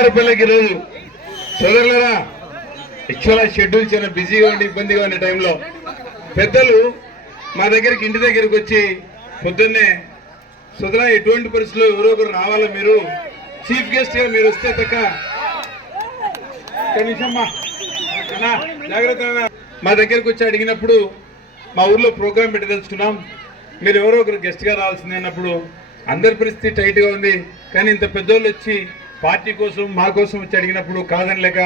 బంగారుపల్లికి రోజు సోదరులరా యాక్చువల్గా షెడ్యూల్ చాలా బిజీగా ఉండి ఇబ్బందిగా ఉన్న టైంలో పెద్దలు మా దగ్గరికి ఇంటి దగ్గరికి వచ్చి పొద్దున్నే సోదరా ఎటువంటి పరిస్థితుల్లో ఎవరో ఒకరు రావాలో మీరు చీఫ్ గెస్ట్ గా మీరు వస్తే తక్క జాగ్రత్త మా దగ్గరికి వచ్చి అడిగినప్పుడు మా ఊర్లో ప్రోగ్రామ్ పెట్టదలుచుకున్నాం, మీరు ఎవరో ఒకరు గెస్ట్గా రావాల్సింది అన్నప్పుడు అందరి పరిస్థితి టైట్గా ఉంది. కానీ ఇంత పెద్దోళ్ళు వచ్చి పార్టీ కోసం మా కోసం వచ్చి అడిగినప్పుడు కాదని లేక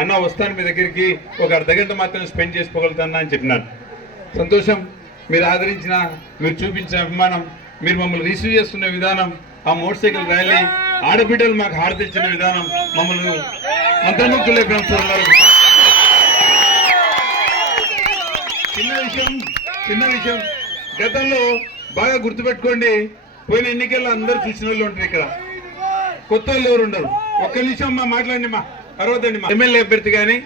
అన్న వస్తాను మీ దగ్గరికి, ఒక అర్ధగంట మాత్రం స్పెండ్ చేసుకోగలుగుతాను అని చెప్పినాను. సంతోషం. మీరు ఆదరించిన, మీరు చూపించిన అభిమానం, మీరు మమ్మల్ని రిసీవ్ చేస్తున్న విధానం, ఆ మోటార్ సైకిల్ ర్యాలీ, ఆడబిడ్డలు మాకు హారతి ఇచ్చిన విధానం మమ్మల్ని మంత్రముగ్ధులే పెంచుతున్నారు. చిన్న విషయం గతంలో బాగా గుర్తుపెట్టుకోండి, పోయిన ఎన్నికల్లో అందరూ చూసిన వాళ్ళు ఉంటారు, ఇక్కడ కొత్త వాళ్ళు ఎవరు ఉండరు. ఒక్క నిమిషం మాట్లాడండి మా అరవదండి. ఎమ్మెల్యే అభ్యర్థి కానీ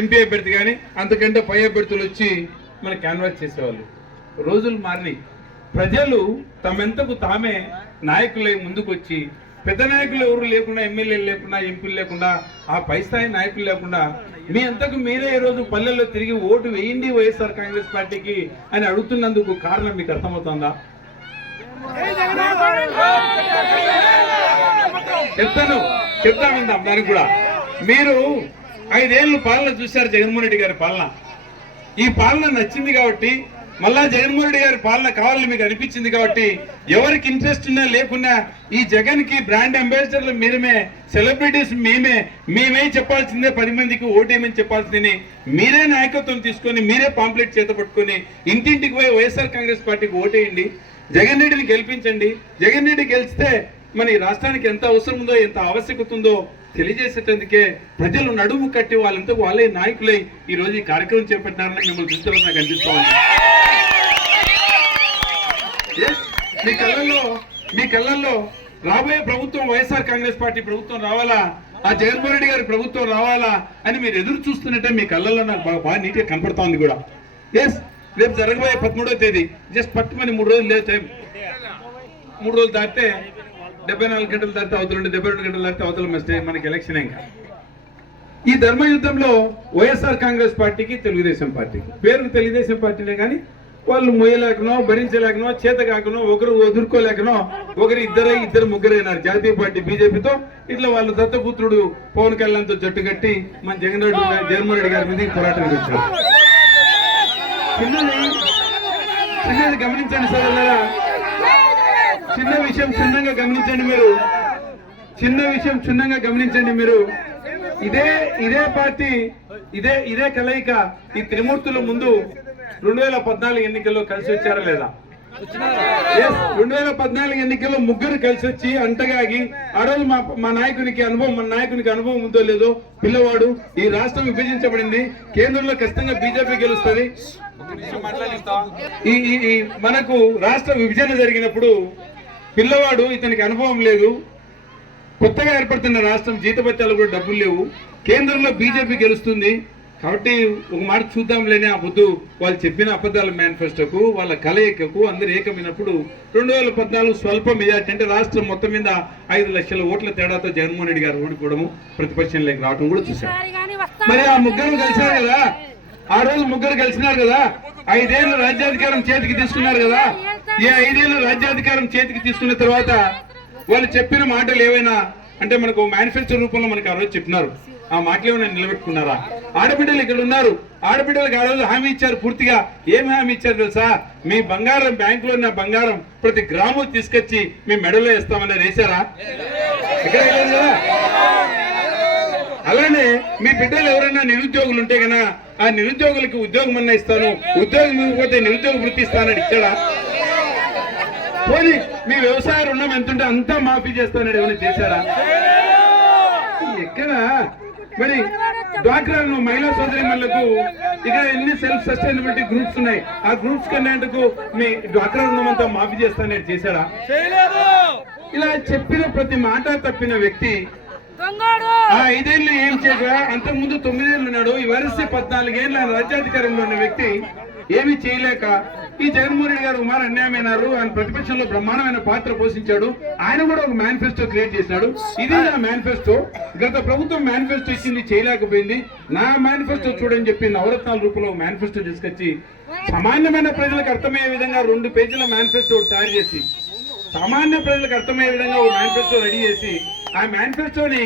ఎంపీ అభ్యర్థి కానీ అంతకంటే పై అభ్యర్థులు వచ్చి మన క్యాన్వాస్ చేసేవాళ్ళు. రోజులు మారినాయి. ప్రజలు తమెంతకు తామే నాయకులై ముందుకు వచ్చి, పెద్ద నాయకులు ఎవరు లేకుండా, ఎమ్మెల్యేలు లేకుండా, ఎంపీలు లేకుండా, ఆ పై స్థాయి నాయకులు లేకుండా మీ అంతకు మీరే ఈరోజు పల్లెల్లో తిరిగి ఓటు వేయండి వైఎస్ఆర్ కాంగ్రెస్ పార్టీకి అని అడుగుతున్నందుకు కారణం మీకు అర్థమవుతుందా? చెప్తా విందాం. దానికి కూడా మీరు 5 ఏళ్ళు పాలన చూశారు, జగన్మోహన్ రెడ్డి గారి పాలన. ఈ పాలన నచ్చింది కాబట్టి, మళ్ళా జగన్మోహన్ రెడ్డి గారి పాలన కావాలని మీకు అనిపించింది కాబట్టి, ఎవరికి ఇంట్రెస్ట్ ఉన్నా లేకున్నా ఈ జగన్ కి బ్రాండ్ అంబాసిడర్లు మీరమే, సెలబ్రిటీస్ మేమే చెప్పాల్సిందే, 10 మందికి ఓటేయమని చెప్పాల్సిందని మీరే నాయకత్వం తీసుకొని, మీరే పాంప్లెట్ చేత పట్టుకొని ఇంటింటికి పోయి వైఎస్ఆర్ కాంగ్రెస్ పార్టీకి ఓటేయండి, జగన్ రెడ్డిని గెలిపించండి. జగన్ రెడ్డి గెలిస్తే మన ఈ రాష్ట్రానికి ఎంత అవసరం ఉందో, ఎంత ఆవశ్యకత ఉందో తెలియజేసేటందుకే ప్రజలు నడుము కట్టి వాళ్ళంతా వాళ్ళే నాయకులై ఈ రోజు ఈ కార్యక్రమం చేపట్టినారని మిమ్మల్ని చూస్తే నాకు అనిపిస్తా ఉంది. మీ కళ్ళల్లో రాబోయే ప్రభుత్వం వైఎస్ఆర్ కాంగ్రెస్ పార్టీ ప్రభుత్వం రావాలా, ఆ జగన్మోహన్ రెడ్డి గారి ప్రభుత్వం రావాలా అని మీరు ఎదురు చూస్తున్నట్టే మీ కళ్ళల్లో నాకు బాగా నీట్గా కనపడతా ఉంది కూడా. రేపు జరగబోయే 13వ తేదీ జస్ట్ పట్టుమని 3 రోజులు లేదు టైం. 3 రోజులు దాటితే 74 గంటలు దాటితే అవతల, 72 గంటలు దాటితే అవతల మస్తే మనకి ఎలక్షన్. ఇంకా ఈ ధర్మయుద్ధంలో వైఎస్ఆర్ కాంగ్రెస్ పార్టీకి, తెలుగుదేశం పార్టీకి, పేరుకు తెలుగుదేశం పార్టీనే కానీ వాళ్ళు మొయ్యలేకనో, భరించలేకనో, చేతగాకనో, ఒకరు ఎదుర్కోలేకనో, ఇద్దరు ముగ్గురైనారు జాతీయ పార్టీ బీజేపీతో. ఇట్లా వాళ్ళ దత్తపుత్రుడు పవన్ కళ్యాణ్తో జట్టు కట్టి మన జగన్మోహన్ రెడ్డి గారి మీద పోరాటానికి వచ్చారు. చిన్నది గమనించండి సోదరులారా, చిన్న విషయం క్షుణ్ణంగా గమనించండి మీరు. ఇదే పార్టీ, ఇదే కలయిక ఈ త్రిమూర్తుల ముందు 2014 ఎన్నికల్లో కలిసి వచ్చారా లేదా? 2014 ఎన్నికల్లో ముగ్గురు కలిసి వచ్చి అంటగాగి, ఆ రోజు మన నాయకునికి అనుభవం ఉందో లేదో, పిల్లవాడు ఈ రాష్ట్రం విభజించబడింది, కేంద్రంలో ఖచ్చితంగా బీజేపీ గెలుస్తుంది. ఈ మనకు రాష్ట్ర విభజన జరిగినప్పుడు పిల్లవాడు, ఇతనికి అనుభవం లేదు, కొత్తగా ఏర్పడుతున్న రాష్ట్రం, జీతభత్యాలు కూడా డబ్బులు లేవు, కేంద్రంలో బీజేపీ గెలుస్తుంది కాబట్టి ఒక మాట చూద్దాంలేని ఆ పొద్దు వాళ్ళు చెప్పిన అబద్ధాల మేనిఫెస్టోకు, వాళ్ళ కలయికకు అందరు ఏకమైనప్పుడు 2014 స్వల్ప మెజార్టీ, అంటే రాష్ట్రం మొత్తం మీద 5 లక్షల ఓట్ల తేడాతో జగన్మోహన్ రెడ్డి గారు ఓడిపోవడము, ప్రతిపక్షంలోకి రావడం కూడా చూశారు. మరి ఆ ముగ్గురు కలిసినారు కదా, ఆ రోజు ముగ్గురు కలిసినారు కదా, 5 ఏళ్ళు రాజ్యాధికారం చేతికి తీసుకున్నారు కదా. ఈ 5 ఏళ్ళు రాజ్యాధికారం చేతికి తీసుకున్న తర్వాత వాళ్ళు చెప్పిన మాటలు ఏవైనా అంటే మనకు మేనిఫెస్టో రూపంలో మనకు ఆ రోజు చెప్పినారు, ఆ మాటలు ఏమైనా నిలబెట్టుకున్నారా? ఆడబిడ్డలు ఇక్కడ ఉన్నారు, ఆడబిడ్డలకు ఆ రోజు హామీ ఇచ్చారు. పూర్తిగా ఏమి హామీ ఇచ్చారు తెలుసా? మీ బంగారం, బ్యాంకులో ఉన్న బంగారం ప్రతి గ్రాము తీసుకొచ్చి మీ మెడలో వేస్తామని వేశారా? ఇక్కడ కదా. అలానే మీ బిడ్డలు ఎవరైనా నిరుద్యోగులు ఉంటే కన్నా ఆ నిరుద్యోగులకి ఉద్యోగం అన్నా ఇస్తాను, ఉద్యోగం ఇవ్వకపోతే నిరుద్యోగ వృత్తి ఇస్తానని ఇచ్చాడా? పోనీ మీ వ్యవసాయ రుణం ఎంతుంటే అంతా మాఫీ చేస్తానని ఏమైనా చేశారా? ఎక్కడ మరి డ్వాక్రా మహిళా సోదరిమణులకు ఇక్కడ ఎన్ని సెల్ఫ్ సస్టైనబిలిటీ గ్రూప్స్ ఉన్నాయి, ఆ గ్రూప్స్ కన్నేందుకు మీ డ్వాక్రా రుణం అంతా మాఫీ చేస్తానని చేశారా? ఇలా చెప్పిన ప్రతి మాట తప్పిన వ్యక్తి ఆ 5 ఏళ్ళు ఏం చేయగా, అంతకుముందు 9 ఏళ్ళు ఉన్నాడు, ఈ వరుస 14 ఏళ్ళ రాజ్యాధికారంలో ఉన్న వ్యక్తి ఏమీ చేయలేక ఈ జగన్మోహన్ రెడ్డి గారు కుమార్ అన్యాయమైనారు. ఆయన ప్రతిపక్షంలో బ్రహ్మాండమైన పాత్ర పోషించాడు. ఆయన కూడా ఒక మేనిఫెస్టో క్రియేట్ చేసినాడు. ఇదే నా మేనిఫెస్టో. గత ప్రభుత్వం మేనిఫెస్టో ఇచ్చింది, చేయలేకపోయింది. నా మేనిఫెస్టో చూడని చెప్పి నవరత్నాల రూపంలో మేనిఫెస్టో తీసుకొచ్చి సామాన్యమైన ప్రజలకు అర్థమయ్యే విధంగా 2 పేజీల మేనిఫెస్టో తయారు చేసి సామాన్య ప్రజలకు అర్థమయ్యే విధంగా ఒక మేనిఫెస్టో రెడీ చేసి ఆ మేనిఫెస్టోని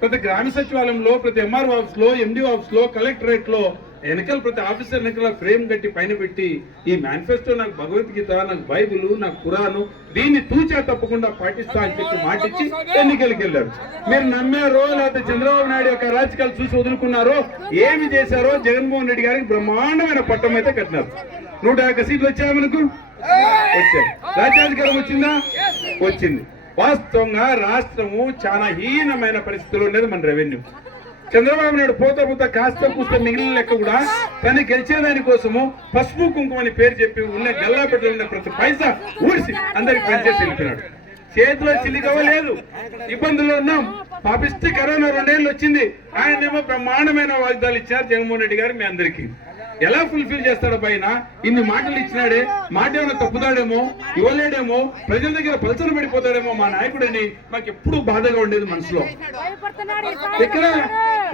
ప్రతి గ్రామ సచివాలయంలో, ప్రతి ఎంఆర్ఓ ఆఫీస్ లో, ఎండిఓ ఆఫీస్ లో, కలెక్టరేట్ లో వెనకాల ప్రతి ఆఫీసర్ వెనకాల ఫ్రేమ్ కట్టి పైన పెట్టి ఈ మేనిఫెస్టో నాకు భగవద్గీత, నాకు బైబుల్, నాకు ఖురాను, దీన్ని తూచా తప్పకుండా పాటిస్తా అని చెప్పి మాటిచ్చి ఎన్నికలకు వెళ్ళారు. మీరు నమ్మారో లేకపోతే చంద్రబాబు నాయుడు యొక్క రాజకీయాలు చూసి వదులుకున్నారో, ఏమి చేశారో జగన్మోహన్ రెడ్డి గారికి బ్రహ్మాండమైన పట్టం అయితే కట్టినారు. 150 సీట్లు వచ్చాయి మనకు, వచ్చాయి. రాజ్యాధికారం వచ్చిందా? వచ్చింది. వాస్తవంగా రాష్ట్రము చాలా హీనమైన పరిస్థితుల్లో ఉండేది మన రెవెన్యూ. చంద్రబాబు నాయుడు పోతా కాస్త కూస్త మిగిలిన లెక్క కూడా తను గెలిచేదాని కోసము పసుపు కుంకుమ అని పేరు చెప్పి ఉన్న గల్లాపెట్టలో ఉన్న ప్రతి పైసా ఊడిసి అందరికి పనిచేసి వెళ్ళిపోయినాడు. చేతిలో చిల్లికవ్వలేదు, ఇబ్బందుల్లో ఉన్నాం. పాపిస్తే కరోనా 2 ఏళ్ళు వచ్చింది. ఆయనేమో బ్రహ్మాండమైన వాగ్దాలు ఇచ్చారు జగన్మోహన్ రెడ్డి గారు మీ అందరికీ. ఎలా ఫుల్ఫిల్ చేస్తాడో పైన ఇన్ని మాటలు ఇచ్చినాడే, మాట ఏమైనా తప్పుతాడేమో, ఇవ్వలేడేమో, ప్రజల దగ్గర పలచన పడిపోతాడేమో మా నాయకుడని మాకు ఎప్పుడు బాధగా ఉండేది మనసులో.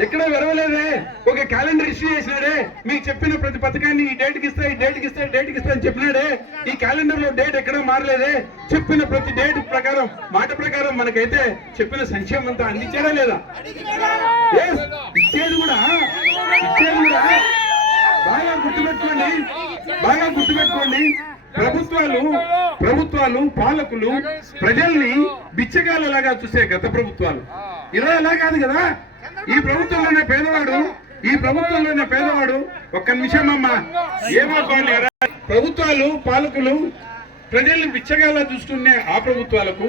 ఎక్కడ వెరవలేదే. ఒక క్యాలెండర్ ఇష్యూ చేసినాడే, మీకు చెప్పిన ప్రతి పథకాన్ని ఈ డేట్కి ఇస్తా, ఈ డేట్కి ఇస్తా, ఈ డేట్కి ఇస్తా అని చెప్పినాడే. ఈ క్యాలెండర్ లో డేట్ ఎక్కడా మారలేదే. చెప్పిన ప్రతి డేట్ ప్రకారం, మాట ప్రకారం మనకైతే చెప్పిన సంక్షేమం అంతా అందించాడా లేదా? ఇచ్చేది కూడా బాగా గుర్తుపెట్టుకోండి. ప్రభుత్వాలు పాలకులు ప్రజల్ని బిచ్చగాళ్ళలాగా చూసే గత ప్రభుత్వాలు. ఇలా అలా కాదు కదా. ఈ ప్రభుత్వంలోనే పేదవాడు ఒక్క నిమిషం అమ్మా, ఏమో ప్రభుత్వాలు పాలకులు ప్రజల్ని బిచ్చగాళ్ళ చూసుకునే ఆ ప్రభుత్వాలకు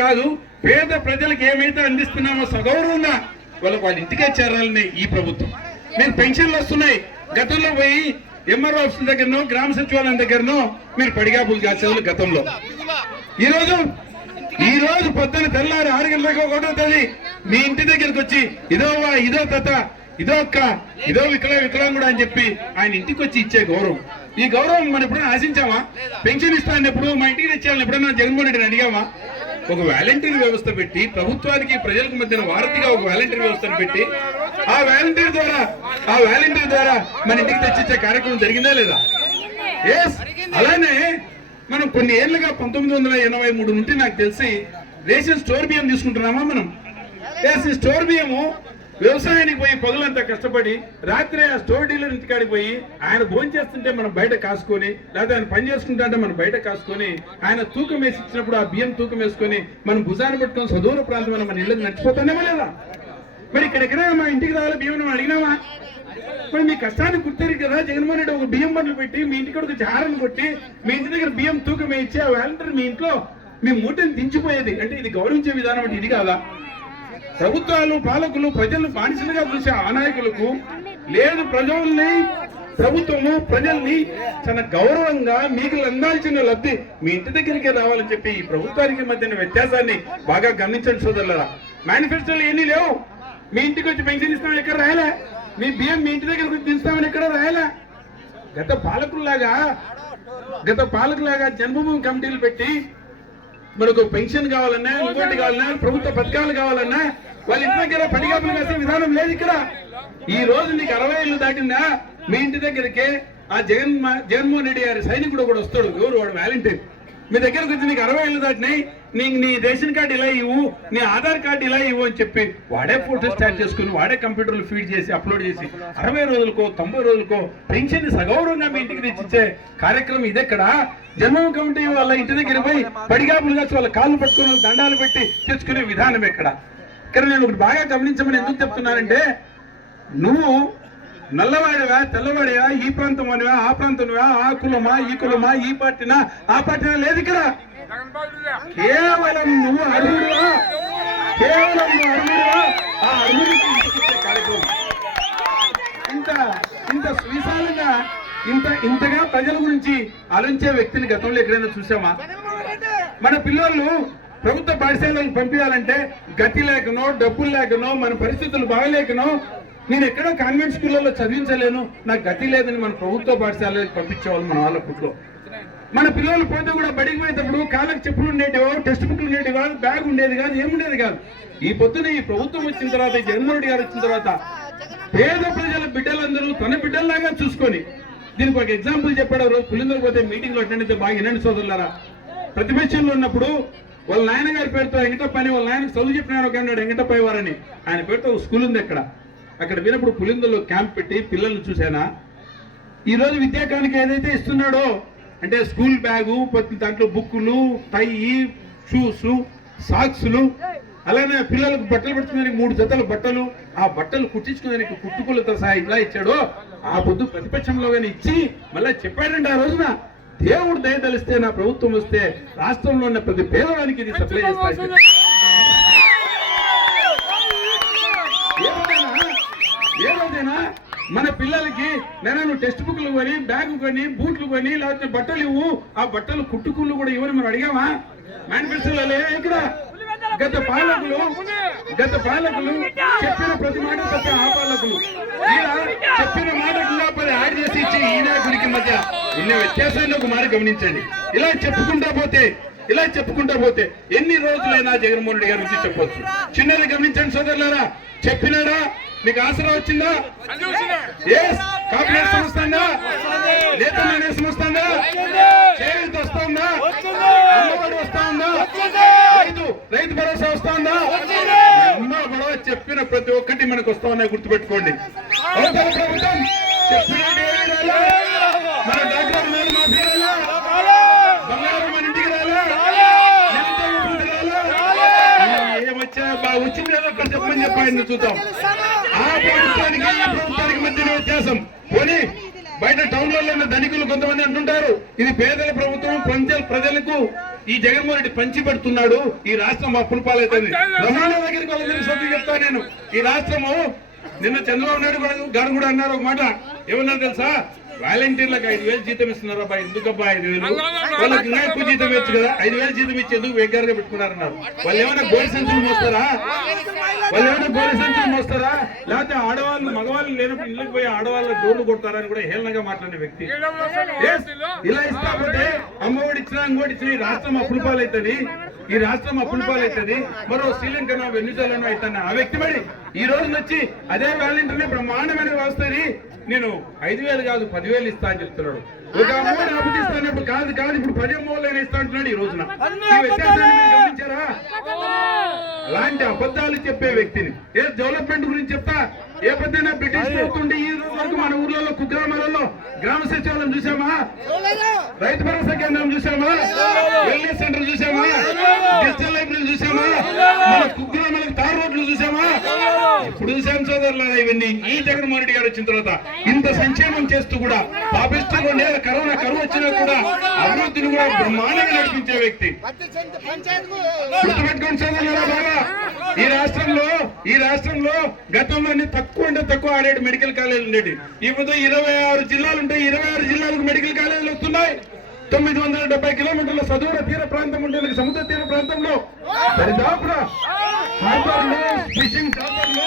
కాదు పేద ప్రజలకు ఏమైతే అందిస్తున్నామో సగౌరవంగా వాళ్ళ ఇంటికే చేరాలనే ఈ ప్రభుత్వం. మీరు పెన్షన్లు వస్తున్నాయి. గతంలో పోయి ఎంఆర్ఓ ఆఫీస్ దగ్గరనో, గ్రామ సచివాలయం దగ్గరనో మీరు పడిగాపులు కాసేవాళ్ళు గతంలో. ఈ రోజు పొద్దున తెల్లారి 6 గంటలకు 1వ తేదీ మీ ఇంటి దగ్గరికి వచ్చి ఇదో తాత, ఇదో అక్క, ఇదో వికలాంగుడు అని చెప్పి ఆయన ఇంటికి వచ్చి ఇచ్చే గౌరవం. ఈ గౌరవం మనం ఎప్పుడైనా ఆశించామా? పెన్షన్ ఇస్తానప్పుడు మా ఇంటికి తెచ్చేయాలని ఎప్పుడైనా జగన్మోహన్ రెడ్డిని అడిగామా? ఒక వాలంటీర్ వ్యవస్థ పెట్టి ప్రభుత్వానికి ప్రజలకు మధ్యన వారధిగా ఒక వాలంటీర్ వ్యవస్థను పెట్టి ఆ వాలంటీర్ ద్వారా మన ఇంటికి తెచ్చిచ్చే కార్యక్రమం జరిగిందా లేదా? అలానే మనం కొన్ని ఏళ్లుగా 1983 నుండి నాకు తెలిసి రేషన్ స్టోర్ బియ్యం తీసుకుంటున్నామా మనం? స్టోర్ బియ్యము వ్యవసాయానికి పోయి పగులంతా కష్టపడి రాత్రి ఆ స్టోర్ డీలర్ ఇంటికాడికి పోయి ఆయన భోజనం చేస్తుంటే మనం బయట కాసుకొని, లేదా ఆయన పని చేసుకుంటే మనం బయట కాసుకొని, ఆయన తూకం వేసి ఇచ్చినప్పుడు ఆ బియ్యం తూకం వేసుకొని మనం భుజాన్ని పెట్టుకొని సదూర ప్రాంతం మన ఇళ్ళకి నడిచిపోతానేమో లేదా? మరి ఇక్కడెక్కడైనా మా ఇంటికి రావాలి బియ్యం మనం అడిగినామా? మరి మీ కష్టాన్ని గుర్తెరిగి కదా జగన్మోహన్ రెడ్డి ఒక బియ్యం బండ్లు పెట్టి మీ ఇంటికి ఒక జారను కొట్టి మీ ఇంటి దగ్గర బియ్యం తూకం వేయించి ఆ వాలంటీర్ మీ ఇంట్లో మీ మూటని దించిపోయేది. అంటే ఇది గౌరవించే విధానం అంటే ఇది కాదా? ప్రభుత్వాలు పాలకులు ప్రజలను బానిసలుగా చూసే ఆ నాయకులకు లేదు, ప్రభుత్వము ప్రజల్ని చాలా గౌరవంగా మీకు అందాల్సిన లబ్ధి మీ ఇంటి దగ్గరికే రావాలని చెప్పి ఈ ప్రభుత్వానికి మధ్యన వ్యత్యాసాన్ని బాగా గమనించండి సోదరులారా. మేనిఫెస్టోలు ఏమీ లేవు. మీ ఇంటికి వచ్చి పెన్షన్ ఇస్తామని ఎక్కడ రాయలే, మీ బియ్యం మీ ఇంటి దగ్గరకు వచ్చి దించుతామని ఎక్కడ రాయలే. గత పాలకులాగా జన్మభూమి కమిటీలు పెట్టి మనకు పెన్షన్ కావాలన్నా, ఇంకోటి కావాలన్నా, ప్రభుత్వ పథకాలు కావాలన్నా వాళ్ళ ఇంటి దగ్గర పడిగాపులు వేసే విధానం లేదు ఇక్కడ. ఈ రోజు నీకు 60 ఏళ్ళు దాటిందా మీ ఇంటి దగ్గరికే ఆ జగన్మోహన్ రెడ్డి గారి సైనికుడు కూడా వస్తాడు. ఎవరు? వాడు వాలంటీర్. మీ దగ్గరకు వచ్చి నీకు 60 ఏళ్ళు దాటినాయి, నీ రేషన్ కార్డు ఇలా ఇవ్వు, నీ ఆధార్ కార్డు ఇలా ఇవ్వు అని చెప్పి వాడే ఫోటో స్టార్ట్ చేసుకుని వాడే కంప్యూటర్లు ఫీడ్ చేసి అప్లోడ్ చేసి 60 రోజులకో 90 రోజులకో పెన్షన్ సగౌరవంగా మీ ఇంటికి తెచ్చిచ్చే కార్యక్రమం ఇదెక్కడ? జన్మభూమి కమిటీ వాళ్ళ ఇంటి దగ్గర పోయి పడిగాపులు కాసి వాళ్ళ కాళ్ళు పట్టుకుని దండాలు పెట్టి తెచ్చుకునే విధానం ఎక్కడ? ఇక్కడ నేను ఒకటి బాగా గమనించమని ఎందుకు చెప్తున్నానంటే, నువ్వు నల్లవాడివా తెల్లవాడివా, ఈ ప్రాంతం వాడివా ఆ ప్రాంతంవా, ఆ కులమా ఈ కులమా, ఈ పార్టీనా ఆ పార్టీనా లేదు ఇక్కడ. కేవలం నువ్వు అర్హుడువా, ఆ అర్హుడికి కార్యక్రమం ఇంత విశాలంగా ఇంతగా ప్రజల గురించి ఆలోచించే వ్యక్తిని గతంలో ఎక్కడైనా చూసామా? మన పిల్లలు ప్రభుత్వ పాఠశాలకు పంపించాలంటే గతి లేకనో, డబ్బులు లేకనో, మన పరిస్థితులు బాగలేకనో నేను ఎక్కడో కాన్వెంట్ స్కూళ్ళలో చదివించలేను, నాకు గతి లేదని మన ప్రభుత్వ పాఠశాలకి పంపించేవాళ్ళు మన వాళ్ళ పుట్లో. మన పిల్లలు పోతే కూడా బడికి పోయేటప్పుడు కాళ్ళకి చెప్పులు ఉండేవి, టెక్స్ట్ బుక్లు ఉండేవి కాదు, బ్యాగ్ ఉండేది కాదు, ఏముండేది కాదు. ఈ పొద్దున ఈ ప్రభుత్వం వచ్చిన తర్వాత, ఈ జగన్మోహన్ రెడ్డి గారు వచ్చిన తర్వాత పేద ప్రజల బిడ్డలందరూ తన బిడ్డల్లాగా చూసుకొని, దీనికి ఒక ఎగ్జాంపుల్ చెప్పాడు. రోజు పులిందరు పోతే మీటింగ్ లో అటెండ్ అయితే బాగా వినండి సోదరులారా. ప్రతిపక్షంలో ఉన్నప్పుడు వాళ్ళ నాయనగారి పేరుతో వెంకటప్ప అని, వాళ్ళ నాయనకు చదువు చెప్పినారు ఒక అన్నాడు వెంకటప్ప వారని, ఆయన పేరుతో ఒక స్కూల్ ఉంది అక్కడ వినప్పుడు పులిందల్లో క్యాంప్ పెట్టి పిల్లల్ని చూసానా. ఈ రోజు విద్యాకానికి ఏదైతే ఇస్తున్నాడో అంటే స్కూల్ బ్యాగు, దాంట్లో బుక్కులు, టై, షూస్, సాక్స్లు, అలానే పిల్లలకు బట్టలు పెట్టుకునేందుకు 3 జతల బట్టలు, ఆ బట్టలు కుట్టించుకునేందుకు కుట్టుకులతో సహా ఇలా ఇచ్చాడో ఆ పొద్దు ప్రతిపక్షంలో కానీ ఇచ్చి మళ్ళీ చెప్పాడండి ఆ రోజున దేవుడు దయ తలిస్తే నా ప్రభుత్వం వస్తే రాష్ట్రంలో ఉన్న ప్రతి పేదవానికి ఇది సప్లై చేస్తాయి. ఏదైనా మన పిల్లలకి నేను టెక్స్ట్ బుక్లు కొని, బ్యాగ్ కొని, బూట్లు కొని, లేకపోతే బట్టలు ఇవ్వు, ఆ బట్టలు కుట్టుకుళ్ళు కూడా ఇవ్వని మనం అడిగామా? మేనిఫెస్టోలో లే. ఇక్కడ గత పాలకులు చెప్పిన ప్రతి మాట తప్ప ఆ పాలకులు ఇలా చెప్పిన మాట పది యాడ్ చేసి ఇచ్చి ఈ నాయకుడికి మధ్య ఉన్న వ్యత్యాసాన్ని ఒక మాట గమనించండి. ఇలా చెప్పుకుంటా పోతే ఎన్ని రోజులైనా జగన్మోహన్ రెడ్డి గారి గురించి చెప్పవచ్చు. చిన్నది గమనించండి సోదరులారా, చెప్పినాడా? మీకు ఆసరా వచ్చిందా? కాపీరేట్ వస్తుందా? నేతన్న నేసం వస్తుందా? చేయూత వస్తుందా? అమ్మఒడి వస్తుందా? రైతు భరోసా వస్తుందా? అమ్మ చెప్పిన ప్రతి ఒక్కటి మనకు వస్తా ఉన్నాయి, గుర్తుపెట్టుకోండి. అవతల ప్రభుత్వం చెప్పిన మన డాక్టర్ బంగారం మన ఇంటికి ఏమొచ్చా వచ్చింది ఏదో ఒకటి చెప్పని చెప్పాయని చూద్దాం. ఆ ప్రభుత్వానికి ఈ ప్రభుత్వానికి మధ్యన వ్యత్యాసం. పోనీ బయట టౌన్లలో ఉన్న ధనికులు కొంతమంది అంటుంటారు ఇది పేదల ప్రభుత్వం, ప్రజలకు ఈ జగన్మోహన్ రెడ్డి పంచి పెడుతున్నాడు, ఈ రాష్ట్రం అప్పుల పాలవుతుంది. రమణ దగ్గరికి వాళ్ళ సభ్యులు చెప్తా నేను, ఈ రాష్ట్రము నిన్న చంద్రబాబు నాయుడు గారు కూడా అన్నారు ఒక మాట. ఏమన్నారు తెలుసా? వాలంటీర్లకు 5,000 జీతం ఇస్తున్నారు. అబ్బా ఎందుకబ్బా 5,000? వాళ్ళకి ఇంకా ఎక్కువ జీతం ఇచ్చు కదా, 5,000 జీతం ఇచ్చి ఎందుకు వేగారుగా పెట్టుకున్నారన్నారు. వాళ్ళు ఏమైనా గోడి సంచులు మోస్తారా? లేకపోతే ఆడవాళ్ళు మగవాళ్ళు లేనప్పుడు ఇళ్ళకి పోయి ఆడవాళ్ళ డోర్లు కొడతారని కూడా హేళనగా మాట్లాడిన వ్యక్తి. ఇలా ఇస్తాపోతే అమ్మఒడి ఇచ్చినా ఇంకోటి ఇచ్చినా ఈ రాష్ట్రం అప్పుల పాలవుతుంది. మరో శ్రీలంకనో వెన్నుజాలనో అవుతాను ఆ వ్యక్తి మరి ఈ రోజు వచ్చి అదే వాలంటీర్ని బ్రహ్మాండమైన వ్యవస్థని నేను 5,000 కాదు 10,000 ఇస్తా అని చెప్తున్నాడు. ఒక అమ్మఒడి అభిస్తానప్పుడు కాదు ఇప్పుడు 10 అమ్మఒళ్ళైనా ఇస్తా అంటున్నాడు ఈ రోజున. ఈ వ్యత్యాసాన్ని మీరు గమనించారా? అలాంటి అబద్ధాలు చెప్పే వ్యక్తిని ఏ డెవలప్మెంట్ గురించి చెప్తా ఏ పెద్దైనా బ్రిటిష్ చెప్తుంటే ఈ రోజు వరకు మన ఊర్లలో కుగ్రామాలలో గ్రామ సచివాలయం చూసామా? రైతు భరోసా కేంద్రం చూసామా? వెల్నెస్ సెంటర్ చూసామా? డిజిటల్ లైబ్రరీ చూసామా? మన కుగ్రామాలకు తార్ రోడ్లు చూసామా? ఇప్పుడు చూసాం సోదరులారా. ఇవన్నీ ఈ జగన్మోహన్ రెడ్డి గారు వచ్చిన తర్వాత ఇంత సంక్షేమం చేస్తూ కూడా పాపిస్తున్న కరోనా కరువు వచ్చినా కూడా అభివృద్ధిని కూడా బ్రహ్మాండంగా నడిపించే వ్యక్తి. గుర్తుపెట్టుకోండి సోదరులారా బాగా. ఈ రాష్ట్రంలో గతంలో అన్ని తక్కువ ఆడేటి మెడికల్ కాలేజీలు ఉండేవి. ఇప్పుడు 26 జిల్లాలు ఉంటాయి. 26 జిల్లాలకు మెడికల్ కాలేజీలు వస్తున్నాయి. 970 కిలోమీటర్ల సదూర తీర ప్రాంతం ఉండే సముద్ర తీర ప్రాంతంలో దరిదాపుగా హార్బర్లు, ఫిషింగ్ హార్బర్లు,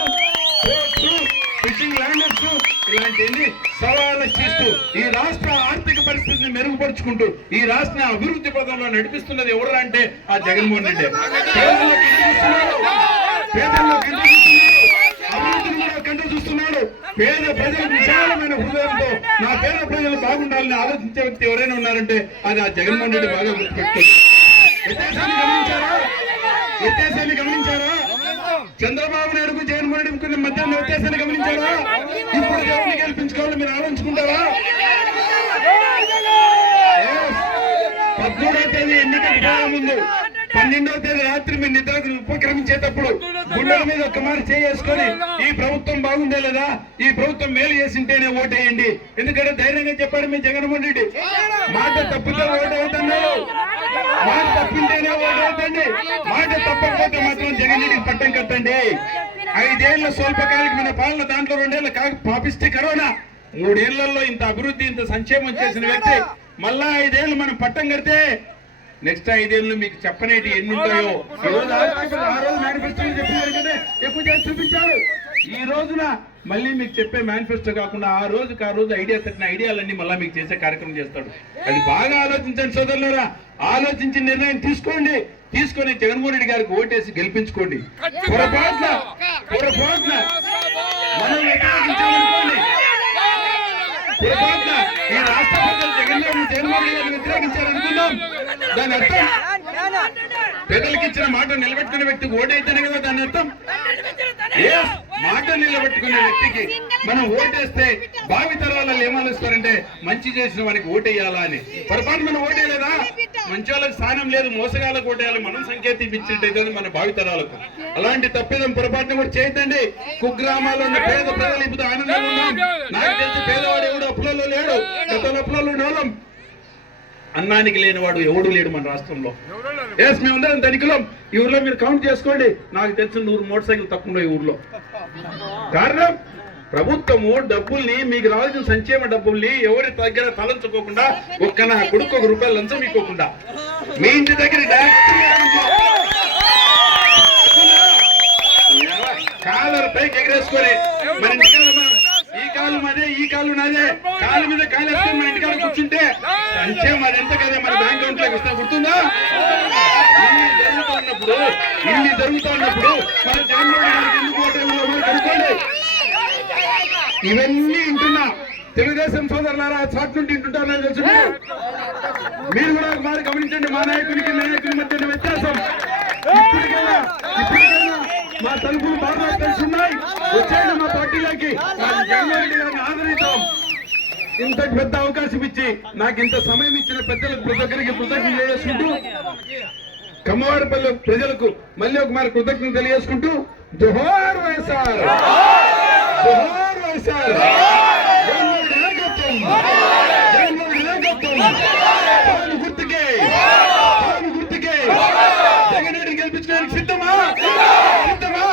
ఫిషింగ్ ల్యాండర్స్ ఇలాంటి సవాళ్ళ చేస్తూ ఈ రాష్ట్ర ఆర్థిక పరిస్థితిని మెరుగుపరుచుకుంటూ ఈ రాష్ట్ర అభివృద్ధి పదంలో నడిపిస్తున్నది ఎవరు అంటే ఆ జగన్మోహన్ రెడ్డి. అభివృద్ధిని కూడా కంట చూస్తున్నాడు. పేద ప్రజలు విశాలమైన హృదయంతో నా పేద ప్రజలు బాగుండాలని ఆలోచించే వ్యక్తి ఎవరైనా ఉన్నారంటే అది ఆ జగన్మోహన్ రెడ్డి బాగా గుర్తుపెట్టారు. వ్యత్యాసాన్ని గమనించారా? చంద్రబాబు నాయుడుకు జగన్మోహన్ రెడ్డికి మధ్య వ్యత్యాసాన్ని గమనించారా? ఇప్పుడు ఎవరిని గెలిపించుకోవాలని మీరు ఆలోచించుకుంటారా? 13వ తేదీ ఎన్నికల ముందు 12వ తేదీ రాత్రి మీరు నిద్రకు ఉపక్రమించేటప్పుడు గుండెల మీద ఒక్క మారి చేసుకొని ఈ ప్రభుత్వం బాగుండే లేదా, ఈ ప్రభుత్వం మేలు చేసింటేనే ఓటేయండి. ఎందుకంటే ధైర్యంగా చెప్పాడు మీ జగన్మోహన్ రెడ్డి. మాట తప్పితే ఓటు అవుతున్నాడు, మాట తప్పింటేనే ఓటు అవుతండి, మాట తప్పకపోతే మాత్రం జగన్ రెడ్డికి పట్టం కట్టండి. 5 ఏళ్ల స్వల్పకాలికి మన పాలన, దాంట్లో 2 ఏళ్ల పాపిస్తే కరోనా, 3 ఏళ్లలో ఇంత అభివృద్ధి ఇంత సంక్షేమం చేసిన వ్యక్తి మళ్ళా 5 ఏళ్ళు మనం పట్టం కడితే నెక్స్ట్ 5 ఏళ్ళు మీకు చెప్పనేటి ఎన్ని ఉంటాయో. ఈ రోజు ఆ రోజు మేనిఫెస్టోలో చెప్పినారు కదా, ఎక్కువ చేసి చూపించారు. ఈ రోజున మళ్ళీ మీకు చెప్పే మేనిఫెస్టో కాకుండా ఆ రోజుకి ఆ రోజు ఐడియా తట్టిన ఐడియాలన్నీ మళ్ళీ మీకు చేసే కార్యక్రమం చేస్తాడు. అది బాగా ఆలోచించండి సోదరులారా, ఆలోచించి నిర్ణయం తీసుకోండి. తీసుకొని జగన్మోహన్ రెడ్డి గారికి ఓటేసి గెలిపించుకోండి. పొరపాటున మనం వ్యతిరేకించామనుకోండి, పొరపాటున ఈ రాష్ట్ర ప్రజలు జగన్మోహన్ రెడ్డి గారిని వ్యతిరేకించారనుకుందాం, దాని అర్థం ప్రజలకు ఇచ్చిన మాట నిలబెట్టుకునే వ్యక్తికి ఓటైతేనే కదా దాని అర్థం. మాట నిలబెట్టుకునే వ్యక్తికి మనం ఓటేస్తే భావి తరాలలో ఏమాలుస్తారంటే మంచి చేసిన వానికి ఓటేయాలా అని. పొరపాటు మనం ఓటేయలేదా, మంచి వాళ్ళకి స్థానం లేదు, మోసగాళ్ళకు ఓటేయాలి, మనం సంకేతం ఇచ్చినట్టయితే మన భావి తరాలకు. అలాంటి తప్పిదం పొరపాటును కూడా చేయొద్దండి. కుగ్రామాల్లో ఉన్న పేద ప్రజలు ఇప్పుడు ఆనందంగా ఉన్నాం. నాకు తెలిసి పేదవాడు ఎవడు అప్పులలో లేడు. గతంలో అప్పులలో ఉండేవాళ్ళం. అన్నానికి లేనివాడు ఎవడు లేడు మన రాష్ట్రంలో. మేమందరం ధనికులం. ఈ ఊర్లో మీరు కౌంట్ చేసుకోండి, నాకు తెలిసిన 100 మోటార్ సైకిల్ తక్కువ ఈ ఊర్లో. కారణం ప్రభుత్వము డబ్బుల్ని, మీకు రావాల్సిన సంక్షేమ డబ్బుల్ని ఎవరి దగ్గర తలంచుకోకుండా, ఒక్క నా కొడుకు ₹1 లంచం ఇవ్వకుండా మీ ఇంటి దగ్గర కాలర్ పైకి ఎగరేసుకొని మన ఇంటికాడ ఈ కాలు మాదే ఈ కాలు నాదే, కాలు మీద కాలు వేసుకొని మన ఇంటికాడ కూర్చుంటే సంక్షేమం అది ఎంత కదా మన బ్యాంక్ అకౌంట్ లోకి ఇస్తా, గుర్తుందా? ఇన్ని జరుగుతూ ఉన్నప్పుడు మన జగన్మోహన్ గారికి ఎందుకు ఓటేయాలో కనుక్కోండి. ఇవన్నీ వింటున్నా తెలుగుదేశం సోదరులారా, చాట్ నుండి వింటుంటారని తెలుసు. మీరు కూడా ఒకసారి గమనించండి, మా నాయకునికి మధ్య వ్యత్యాసం. ఇప్పటికైనా మా తలుపులు బాగా తెలుసున్నాయి. వచ్చాడు మా పార్టీలోకి, జగన్మోహన్ రెడ్డి గారిని ఆదరిద్దాం. ఇంత పెద్ద అవకాశం ఇచ్చి నాకు ఇంత సమయం ఇచ్చిన పెద్దలకు ప్రతి ఒక్కరికి కృతజ్ఞతలు తెలియజేసుకుంటూ, కమ్మవారిపల్లి ప్రజలకు మళ్ళీ ఒక మరి కృతజ్ఞతలు తెలియజేసుకుంటూ, జోహార్ వైఎస్ఆర్, జోహార్ వైఎస్ఆర్, జగన్మోహన్ నాయకత్వం, జగన్మోహన్ నాయకత్వం, పవన్ గుర్తుకే, పవన్ గుర్తుకే, జగన్ రెడ్డిని గెలిపించడానికి సిద్ధమా? సిద్ధమా?